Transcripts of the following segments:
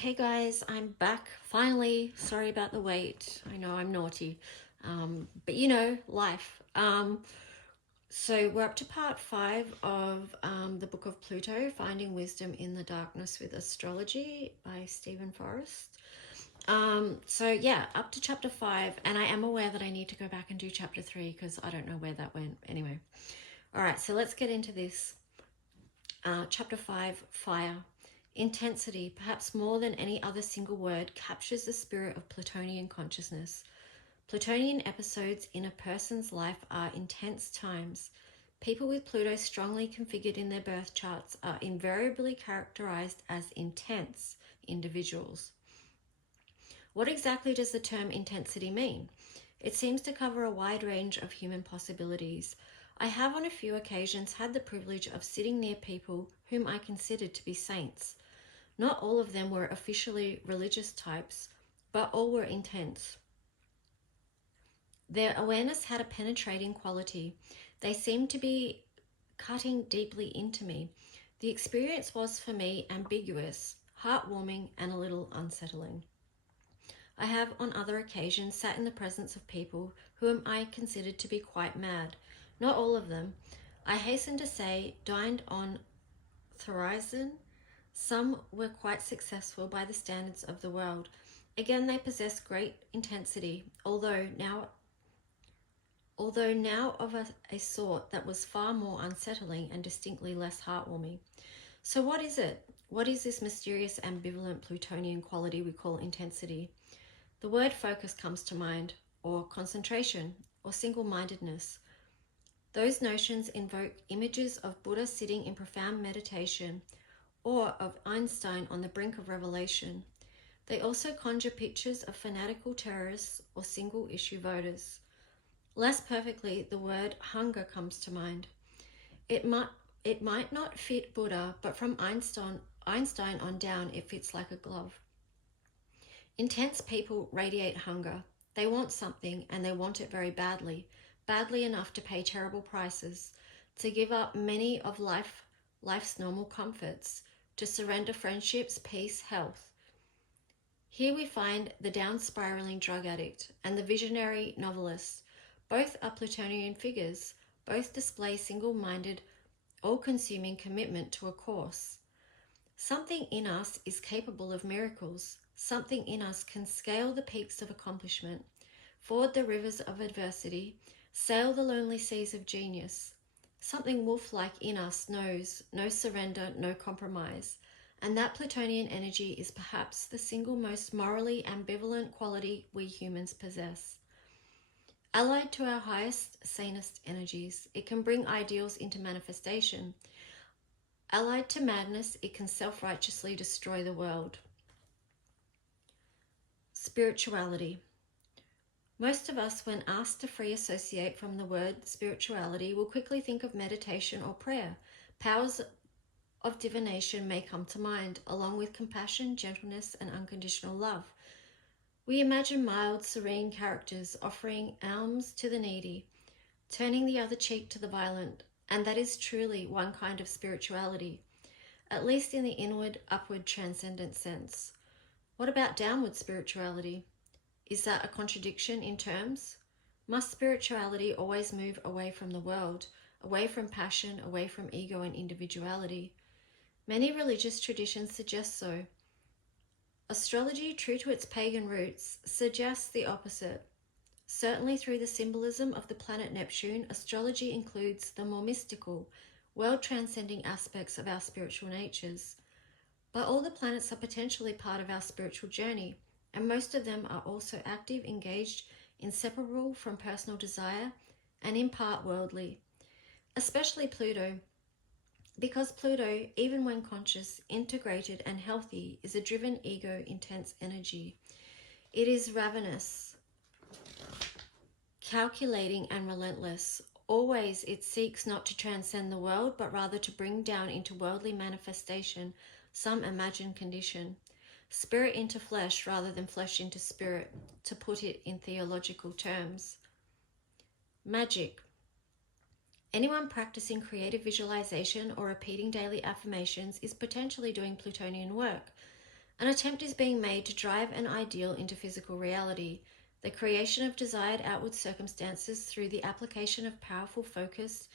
Hey guys, I'm back finally. Sorry about the wait. I know I'm naughty, but you know, life. So we're up to part 5 of the book of Pluto, Finding Wisdom in the Darkness with Astrology by Stephen Forrest. So yeah, up to chapter 5, and I am aware that I need to go back and do chapter 3 because I don't know where that went. Anyway, all right, so let's get into this. Chapter 5, Fire. Intensity, perhaps more than any other single word, captures the spirit of Plutonian consciousness. Plutonian episodes in a person's life are intense times. People with Pluto strongly configured in their birth charts are invariably characterized as intense individuals. What exactly does the term intensity mean? It seems to cover a wide range of human possibilities. I have on a few occasions had the privilege of sitting near people whom I considered to be saints. Not all of them were officially religious types, but all were intense. Their awareness had a penetrating quality. They seemed to be cutting deeply into me. The experience was for me ambiguous, heartwarming, and a little unsettling. I have on other occasions sat in the presence of people whom I considered to be quite mad. Not all of them. I hasten to say, dined on Thorizon. Some were quite successful by the standards of the world. Again, they possessed great intensity, although now of a sort that was far more unsettling and distinctly less heartwarming. So what is it? What is this mysterious, ambivalent Plutonian quality we call intensity? The word focus comes to mind, or concentration, or single-mindedness. Those notions invoke images of Buddha sitting in profound meditation, or of Einstein on the brink of revelation. They also conjure pictures of fanatical terrorists or single-issue voters. Less perfectly, the word hunger comes to mind. It might not fit Buddha, but from Einstein on down, it fits like a glove. Intense people radiate hunger. They want something, and they want it very badly, badly enough to pay terrible prices, to give up many of life's normal comforts, to surrender friendships, peace, health. Here we find the down-spiraling drug addict and the visionary novelist. Both are Plutonian figures. Both display single-minded, all-consuming commitment to a cause. Something in us is capable of miracles. Something in us can scale the peaks of accomplishment, ford the rivers of adversity, sail the lonely seas of genius. Something wolf-like in us knows no surrender, no compromise. And that Plutonian energy is perhaps the single most morally ambivalent quality we humans possess. Allied to our highest, sanest energies, it can bring ideals into manifestation. Allied to madness, it can self-righteously destroy the world. Spirituality. Most of us, when asked to free associate from the word spirituality, will quickly think of meditation or prayer. Powers of divination may come to mind, along with compassion, gentleness, and unconditional love. We imagine mild, serene characters offering alms to the needy, turning the other cheek to the violent, and that is truly one kind of spirituality, at least in the inward, upward, transcendent sense. What about downward spirituality? Is that a contradiction in terms? Must spirituality always move away from the world, away from passion, away from ego and individuality? Many religious traditions suggest so. Astrology, true to its pagan roots, suggests the opposite. Certainly through the symbolism of the planet Neptune, astrology includes the more mystical, world-transcending aspects of our spiritual natures. But all the planets are potentially part of our spiritual journey, and most of them are also active, engaged, inseparable from personal desire, and in part worldly. Especially Pluto, because Pluto, even when conscious, integrated, and healthy, is a driven ego, intense energy. It is ravenous, calculating, and relentless. Always it seeks not to transcend the world, but rather to bring down into worldly manifestation some imagined condition. Spirit into flesh rather than flesh into spirit, to put it in theological terms. Magic. Anyone practicing creative visualization or repeating daily affirmations is potentially doing Plutonian work. An attempt is being made to drive an ideal into physical reality. The creation of desired outward circumstances through the application of powerful focused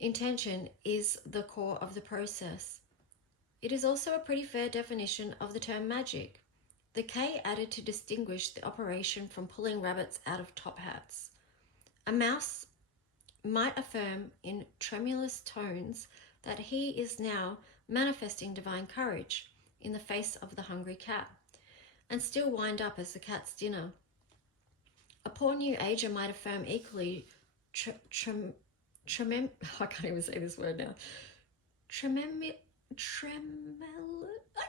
intention is the core of the process. It is also a pretty fair definition of the term magic. The K added to distinguish the operation from pulling rabbits out of top hats. A mouse might affirm in tremulous tones that he is now manifesting divine courage in the face of the hungry cat, and still wind up as the cat's dinner. A poor new ager might affirm equally I can't even say this word now. I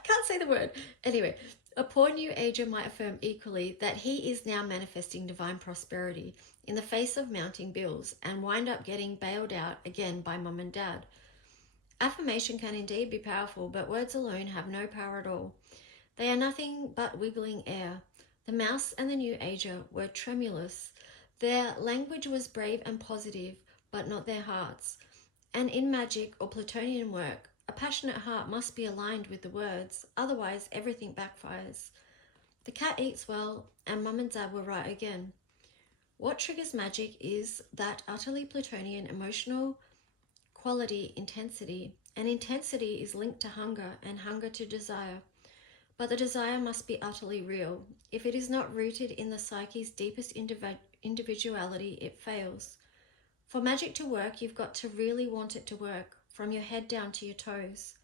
can't say the word. Anyway, a poor new ager might affirm equally that he is now manifesting divine prosperity in the face of mounting bills and wind up getting bailed out again by mum and dad. Affirmation can indeed be powerful, but words alone have no power at all. They are nothing but wiggling air. The mouse and the new ager were tremulous. Their language was brave and positive, but not their hearts. And in magic or Plutonian work, a passionate heart must be aligned with the words, otherwise everything backfires. The cat eats well, and mum and dad were right again. What triggers magic is that utterly Plutonian emotional quality, intensity, and intensity is linked to hunger and hunger to desire. But the desire must be utterly real. If it is not rooted in the psyche's deepest individuality, it fails. For magic to work, you've got to really want it to work, from your head down to your toes.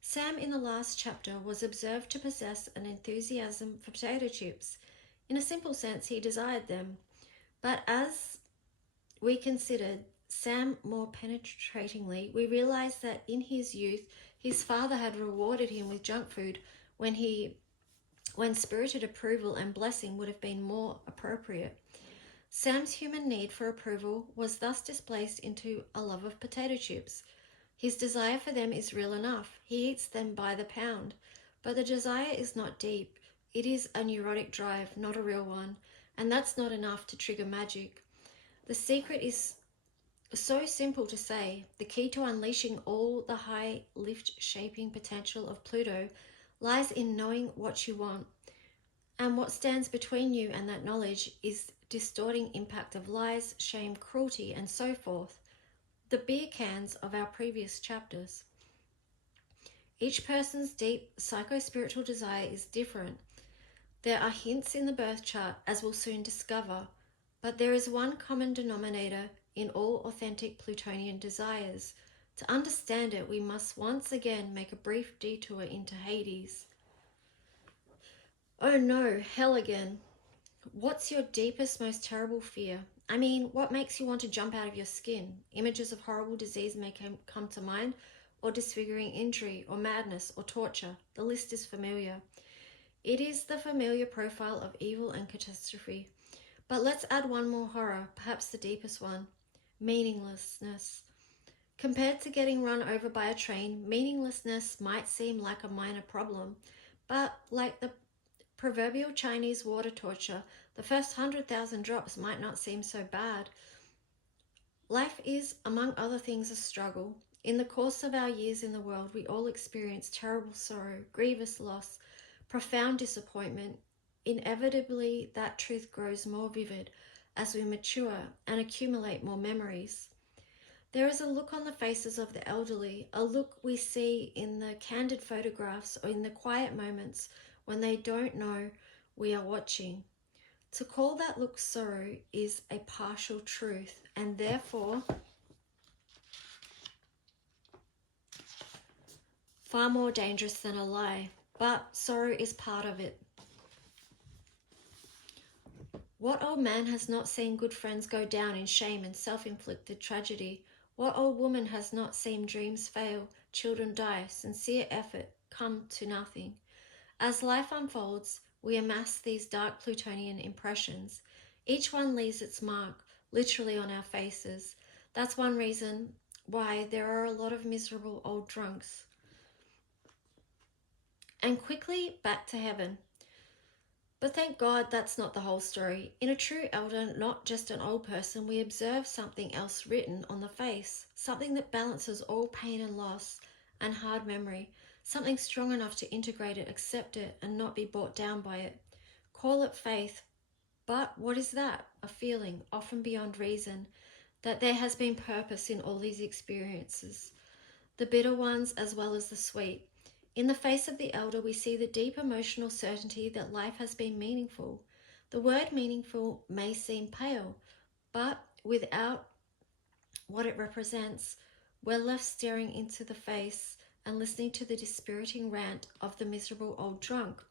Sam in the last chapter was observed to possess an enthusiasm for potato chips. In a simple sense, he desired them. But as we considered Sam more penetratingly, we realized that in his youth, his father had rewarded him with junk food when spirited approval and blessing would have been more appropriate. Sam's human need for approval was thus displaced into a love of potato chips. His desire for them is real enough. He eats them by the pound. But the desire is not deep. It is a neurotic drive, not a real one. And that's not enough to trigger magic. The secret is so simple to say. The key to unleashing all the high lift-shaping potential of Pluto lies in knowing what you want. And what stands between you and that knowledge is distorting impact of lies, shame, cruelty, and so forth. The beer cans of our previous chapters. Each person's deep psycho-spiritual desire is different. There are hints in the birth chart, as we'll soon discover, but there is one common denominator in all authentic Plutonian desires. To understand it, we must once again make a brief detour into Hades. Oh no, hell again. What's your deepest, most terrible fear? I mean, what makes you want to jump out of your skin? Images of horrible disease may come to mind, or disfiguring injury, or madness, or torture. The list is familiar. It is the familiar profile of evil and catastrophe. But let's add one more horror, perhaps the deepest one. Meaninglessness. Compared to getting run over by a train, meaninglessness might seem like a minor problem, but like the proverbial Chinese water torture, the first 100,000 drops might not seem so bad. Life is, among other things, a struggle. In the course of our years in the world, we all experience terrible sorrow, grievous loss, profound disappointment. Inevitably, that truth grows more vivid as we mature and accumulate more memories. There is a look on the faces of the elderly, a look we see in the candid photographs or in the quiet moments when they don't know we are watching. To call that look sorrow is a partial truth, and therefore far more dangerous than a lie. But sorrow is part of it. What old man has not seen good friends go down in shame and self-inflicted tragedy? What old woman has not seen dreams fail, children die, sincere effort come to nothing? As life unfolds, we amass these dark Plutonian impressions. Each one leaves its mark, literally on our faces. That's one reason why there are a lot of miserable old drunks. And quickly back to heaven. But thank God that's not the whole story. In a true elder, not just an old person, we observe something else written on the face, something that balances all pain and loss and hard memory, something strong enough to integrate it, accept it, and not be brought down by it. Call it faith, but what is that? A feeling, often beyond reason, that there has been purpose in all these experiences, the bitter ones as well as the sweet. In the face of the elder, we see the deep emotional certainty that life has been meaningful. The word meaningful may seem pale, but without what it represents, we're left staring into the face and listening to the dispiriting rant of the miserable old drunk.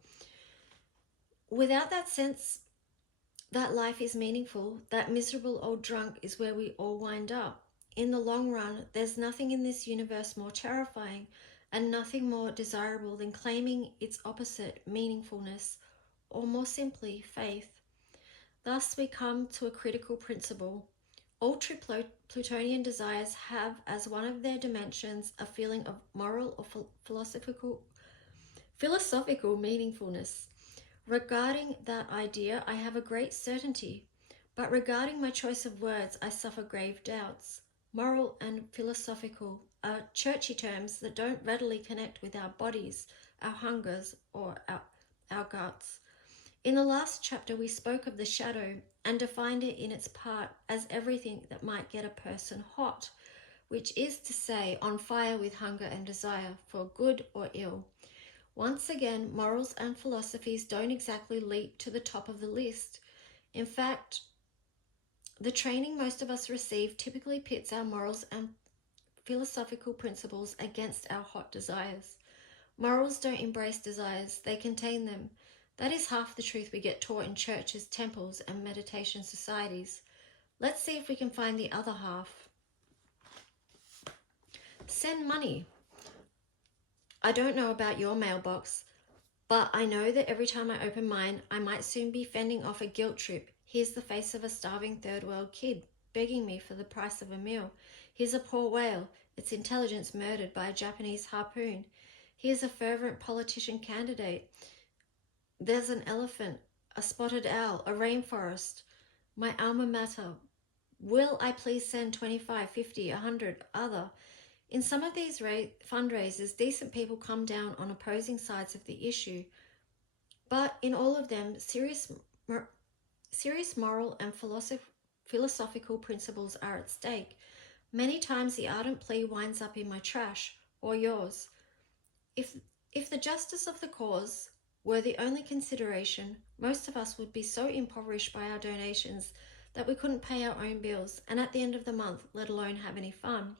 Without that sense that life is meaningful, that miserable old drunk is where we all wind up. In the long run, there's nothing in this universe more terrifying and nothing more desirable than claiming its opposite, meaningfulness, or more simply, faith. Thus, we come to a critical principle. All true Plutonian desires have as one of their dimensions a feeling of moral or philosophical meaningfulness. Regarding that idea, I have a great certainty, but regarding my choice of words, I suffer grave doubts. Moral and philosophical are churchy terms that don't readily connect with our bodies, our hungers, or our guts. In the last chapter, we spoke of the shadow and defined it in its part as everything that might get a person hot, which is to say, on fire with hunger and desire for good or ill. Once again, morals and philosophies don't exactly leap to the top of the list. In fact, the training most of us receive typically pits our morals and philosophical principles against our hot desires. Morals don't embrace desires, they contain them. That is half the truth we get taught in churches, temples, and meditation societies. Let's see if we can find the other half. Send money. I don't know about your mailbox, but I know that every time I open mine, I might soon be fending off a guilt trip. Here's the face of a starving third world kid, begging me for the price of a meal. Here's a poor whale, its intelligence murdered by a Japanese harpoon. Here's a fervent politician candidate. There's an elephant, a spotted owl, a rainforest. My alma mater. Will I please send 25, 50, 100, other? In some of these fundraisers, decent people come down on opposing sides of the issue. But in all of them, serious moral and philosophical principles are at stake. Many times the ardent plea winds up in my trash, or yours. If the justice of the cause were the only consideration, most of us would be so impoverished by our donations that we couldn't pay our own bills, and at the end of the month, let alone have any fun.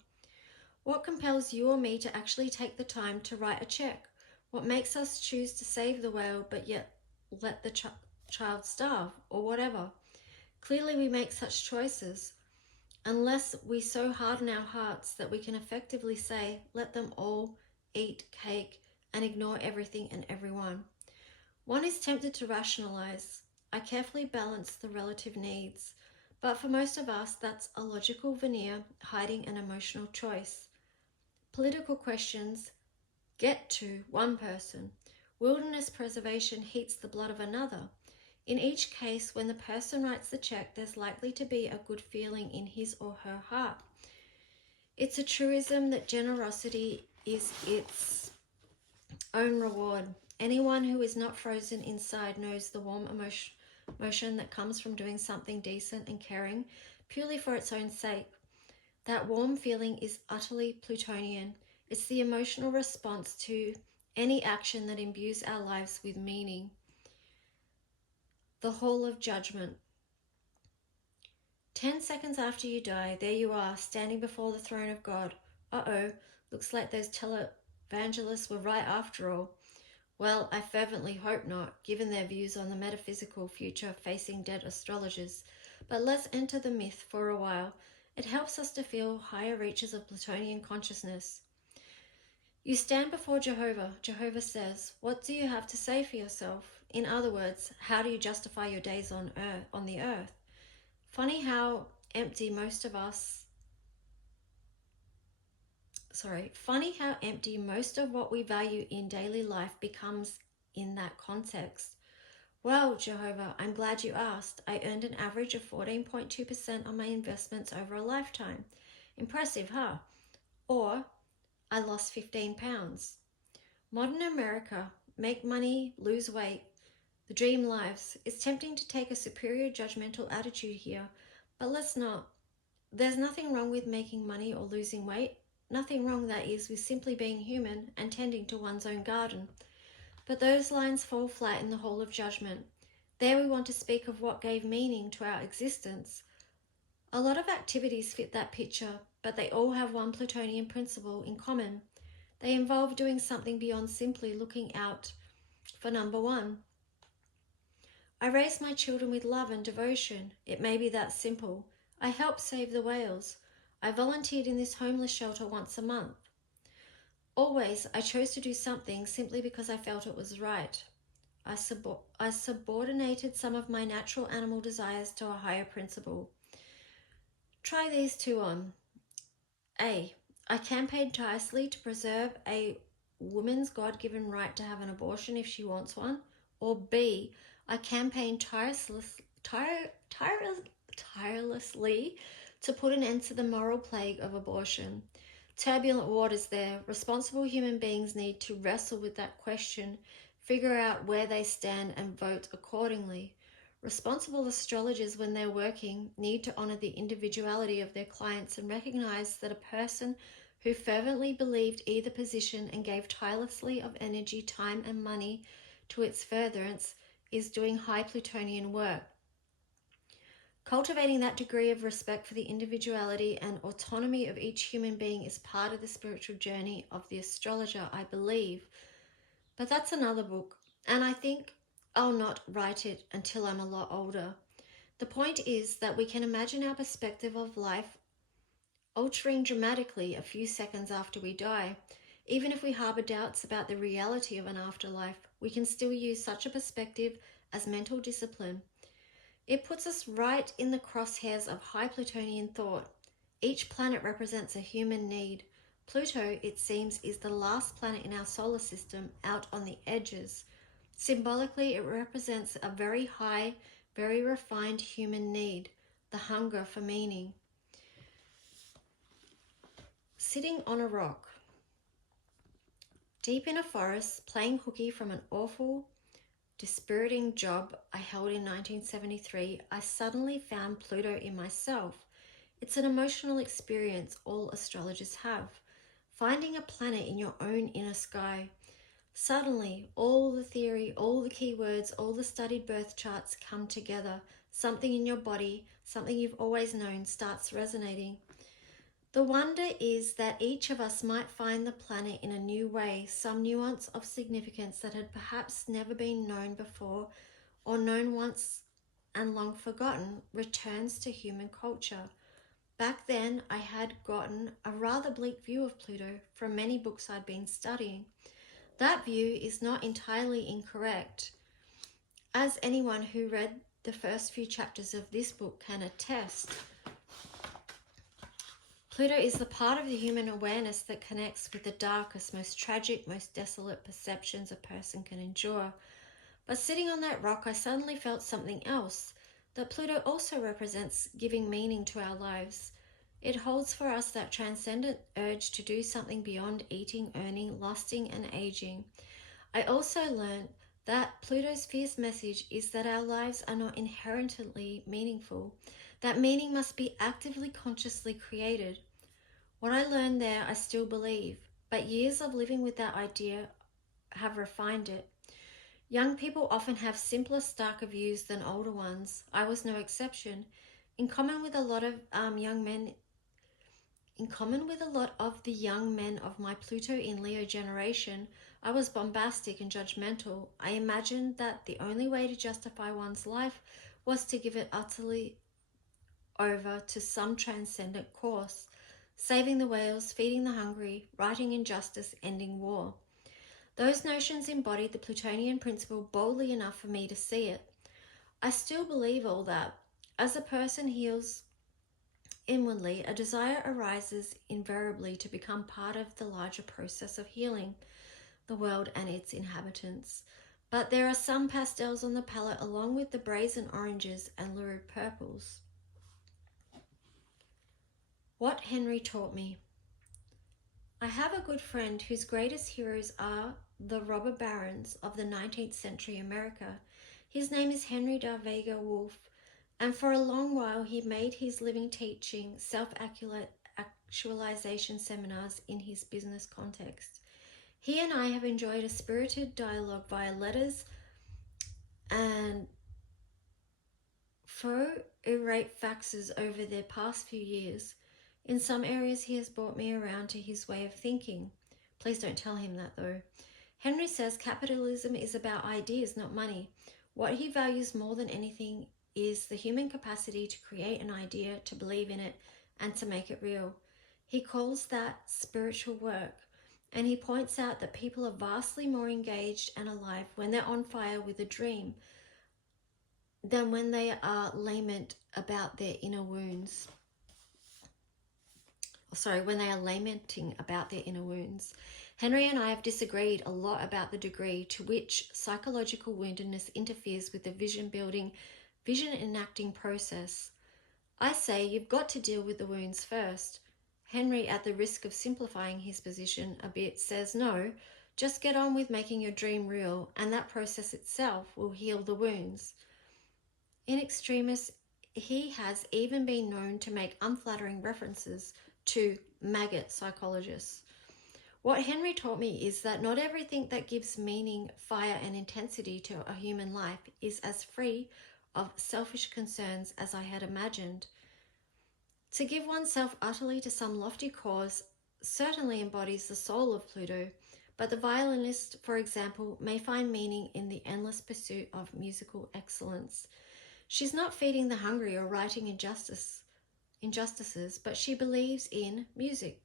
What compels you or me to actually take the time to write a check? What makes us choose to save the whale but yet let the child starve, or whatever? Clearly we make such choices, unless we so harden our hearts that we can effectively say, let them all eat cake and ignore everything and everyone. One is tempted to rationalize. I carefully balance the relative needs, but for most of us, that's a logical veneer hiding an emotional choice. Political questions get to one person. Wilderness preservation heats the blood of another. In each case, when the person writes the check, there's likely to be a good feeling in his or her heart. It's a truism that generosity is its own reward. Anyone who is not frozen inside knows the warm emotion that comes from doing something decent and caring purely for its own sake. That warm feeling is utterly Plutonian. It's the emotional response to any action that imbues our lives with meaning. The Hall of Judgment. 10 seconds after you die, there you are, standing before the throne of God. Uh-oh, looks like those televangelists were right after all. Well, I fervently hope not, given their views on the metaphysical future facing dead astrologers. But let's enter the myth for a while. It helps us to feel higher reaches of Plutonian consciousness. You stand before Jehovah. Jehovah says, what do you have to say for yourself? In other words, how do you justify your days on the earth? Funny how empty most of what we value in daily life becomes in that context. Well, Jehovah, I'm glad you asked. I earned an average of 14.2% on my investments over a lifetime. Impressive, huh? Or, I lost 15 pounds. Modern America, make money, lose weight, the dream lives. It's tempting to take a superior judgmental attitude here, but let's not. There's nothing wrong with making money or losing weight. Nothing wrong, that is, with simply being human and tending to one's own garden. But those lines fall flat in the hall of judgment. There we want to speak of what gave meaning to our existence. A lot of activities fit that picture, but they all have one Plutonian principle in common. They involve doing something beyond simply looking out for number one. I raise my children with love and devotion. It may be that simple. I help save the whales. I volunteered in this homeless shelter once a month. Always, I chose to do something simply because I felt it was right. I subordinated some of my natural animal desires to a higher principle. Try these two on. A. I campaigned tirelessly to preserve a woman's God-given right to have an abortion if she wants one. Or B. I campaigned tirelessly to put an end to the moral plague of abortion. Turbulent waters there. Responsible human beings need to wrestle with that question, figure out where they stand, and vote accordingly. Responsible astrologers, when they're working, need to honor the individuality of their clients and recognize that a person who fervently believed either position and gave tirelessly of energy, time, and money to its furtherance is doing high Plutonian work. Cultivating that degree of respect for the individuality and autonomy of each human being is part of the spiritual journey of the astrologer, I believe. But that's another book, and I think I'll not write it until I'm a lot older. The point is that we can imagine our perspective of life altering dramatically a few seconds after we die. Even if we harbor doubts about the reality of an afterlife, we can still use such a perspective as mental discipline. It puts us right in the crosshairs of high Plutonian thought. Each planet represents a human need. Pluto, it seems, is the last planet in our solar system out on the edges. Symbolically, it represents a very high, very refined human need, the hunger for meaning. Sitting on a rock. Deep in a forest, playing hooky from an awful, dispiriting job I held in 1973, I suddenly found Pluto in myself. It's an emotional experience all astrologers have. Finding a planet in your own inner sky. Suddenly, all the theory, all the keywords, all the studied birth charts come together. Something in your body, something you've always known, starts resonating. The wonder is that each of us might find the planet in a new way, some nuance of significance that had perhaps never been known before, or known once and long forgotten, returns to human culture. Back then, I had gotten a rather bleak view of Pluto from many books I'd been studying. That view is not entirely incorrect, as anyone who read the first few chapters of this book can attest. Pluto is the part of the human awareness that connects with the darkest, most tragic, most desolate perceptions a person can endure. But sitting on that rock, I suddenly felt something else, that Pluto also represents giving meaning to our lives. It holds for us that transcendent urge to do something beyond eating, earning, lusting, and aging. I also learned that Pluto's fierce message is that our lives are not inherently meaningful, that meaning must be actively, consciously created. What I learned there, I still believe, but years of living with that idea have refined it. Young people often have simpler, starker views than older ones. I was no exception. In common with a lot of the young men of my Pluto in Leo generation, I was bombastic and judgmental. I imagined that the only way to justify one's life was to give it utterly over to some transcendent cause. Saving the whales, feeding the hungry, righting injustice, ending war. Those notions embodied the Plutonian principle boldly enough for me to see it. I still believe all that. As a person heals inwardly, a desire arises invariably to become part of the larger process of healing the world and its inhabitants. But there are some pastels on the palette along with the brazen oranges and lurid purples. What Henry taught me. I have a good friend whose greatest heroes are the robber barons of the 19th century America. His name is Henry da Vega Wolf, and for a long while he made his living teaching self-actualization seminars in his business context. He and I have enjoyed a spirited dialogue via letters and irate faxes over the past few years. In some areas, he has brought me around to his way of thinking. Please don't tell him that, though. Henry says capitalism is about ideas, not money. What he values more than anything is the human capacity to create an idea, to believe in it, and to make it real. He calls that spiritual work, and he points out that people are vastly more engaged and alive when they're on fire with a dream than when they are lament about their inner wounds. When they are lamenting about their inner wounds. Henry and I have disagreed a lot about the degree to which psychological woundedness interferes with the vision enacting process. I say you've got to deal with the wounds first. Henry, at the risk of simplifying his position a bit, says no, just get on with making your dream real, and that process itself will heal the wounds. In extremis, he has even been known to make unflattering references to maggot psychologists. What Henry taught me is that not everything that gives meaning, fire, and intensity to a human life is as free of selfish concerns as I had imagined. To give oneself utterly to some lofty cause certainly embodies the soul of Pluto, but the violinist, for example, may find meaning in the endless pursuit of musical excellence. She's not feeding the hungry or writing injustices, but she believes in music.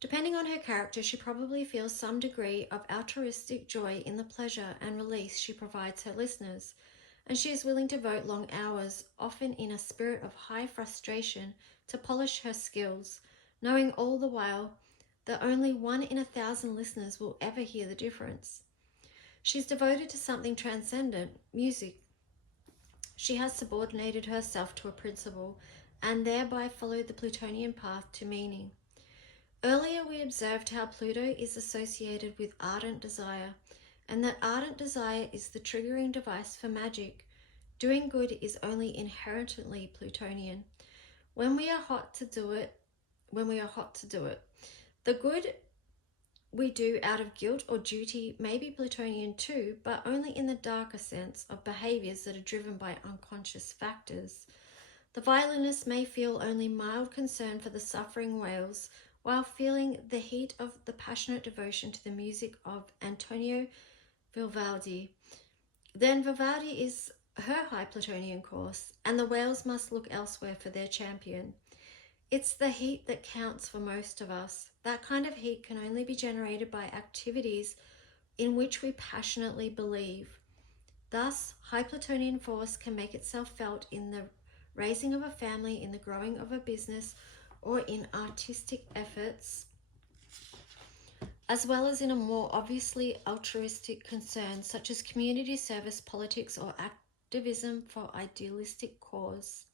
Depending on her character, she probably feels some degree of altruistic joy in the pleasure and release she provides her listeners, and she is willing to devote long hours, often in a spirit of high frustration, to polish her skills, knowing all the while that only 1 in 1,000 listeners will ever hear the difference. She's devoted to something transcendent, music. She has subordinated herself to a principle and thereby followed the Plutonian path to meaning. Earlier we observed how Pluto is associated with ardent desire, and that ardent desire is the triggering device for magic. Doing good is only inherently Plutonian. When we are hot to do it. The good we do out of guilt or duty may be Plutonian too, but only in the darker sense of behaviors that are driven by unconscious factors. The violinist may feel only mild concern for the suffering whales while feeling the heat of the passionate devotion to the music of Antonio Vivaldi. Then Vivaldi is her high Plutonian course, and the whales must look elsewhere for their champion. It's the heat that counts for most of us. That kind of heat can only be generated by activities in which we passionately believe. Thus, high Plutonian force can make itself felt in the raising of a family, in the growing of a business, or in artistic efforts, as well as in a more obviously altruistic concern such as community service, politics, or activism for idealistic cause.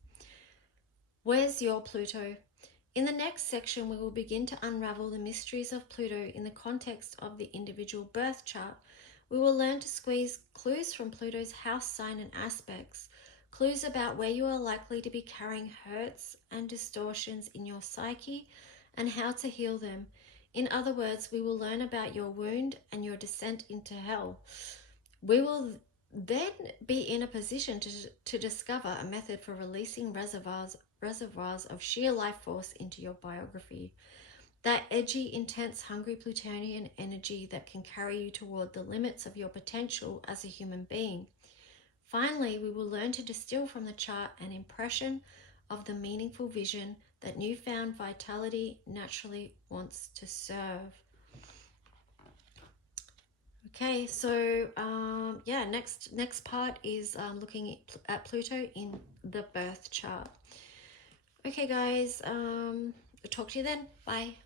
Where's your Pluto? In the next section, we will begin to unravel the mysteries of Pluto in the context of the individual birth chart. We will learn to squeeze clues from Pluto's house sign and aspects, clues about where you are likely to be carrying hurts and distortions in your psyche and how to heal them. In other words, we will learn about your wound and your descent into hell. We will then be in a position to discover a method for releasing reservoirs of sheer life force into your biography. That edgy, intense, hungry Plutonian energy that can carry you toward the limits of your potential as a human being. Finally, we will learn to distill from the chart an impression of the meaningful vision that newfound vitality naturally wants to serve. Okay, so next part is looking at Pluto in the birth chart. Okay, guys, talk to you then. Bye.